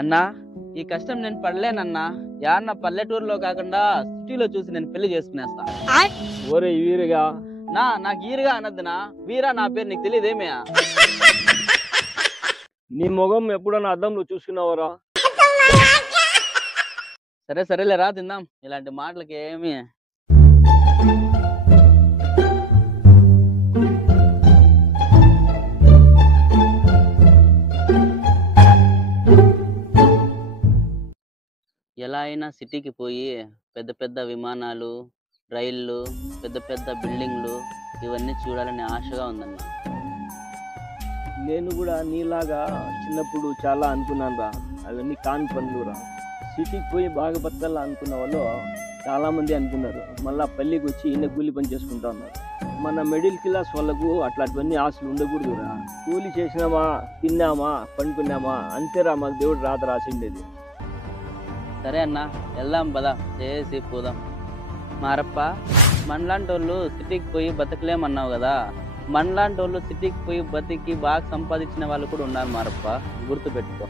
అన్నా ఈ కష్టం నేను పడలేనన్నా. యాన్న పల్లెటూరులో కాకుండా సిటీలో చూసి నేను పెళ్లి చేసుకునేస్తా. ఓరే వీరుగా నాకు ఈరుగా అనద్దునా, వీరా నా పేరు నీకు తెలియదేమే? నీ ముఖం ఎప్పుడన్నా అద్దంలో చూసుకున్నావరా? సరే సరేలేరా, తిందాం. ఇలాంటి మాటలకి ఏమి ఎలా అయినా సిటీకి పోయి పెద్ద పెద్ద విమానాలు, రైళ్ళు, పెద్ద పెద్ద బిల్డింగ్లు ఇవన్నీ చూడాలని ఆశగా ఉందన్న. నేను కూడా నీలాగా చిన్నప్పుడు చాలా అనుకున్నాను రా. అవన్నీ కాని పనులురా. సిటీకి పోయి బాగా బతకాలా అనుకున్న వాళ్ళు చాలా మంది అనుకున్నారు. మళ్ళీ పల్లికి వచ్చి ఈయన కూలి పని చేసుకుంటా ఉన్నారు. మన మిడిల్ క్లాస్ వాళ్ళకు అట్లాంటివన్నీ ఆశలు ఉండకూడదురా. కూలి చేసినామా, తిన్నామా, పండుకున్నామా అంతేరా. మాకు దేవుడు రాత రాసిండేది. సరే అన్న, వెళ్దాం పదా, చేసి పోదాం. మారప్ప, మనలాంటి వాళ్ళు సిటీకి పోయి బతకలేమన్నావు కదా, మనలాంటి వాళ్ళు సిటీకి పోయి బతికి బాగా సంపాదించిన వాళ్ళు కూడా ఉన్నారు మారప్ప, గుర్తుపెట్టుకో.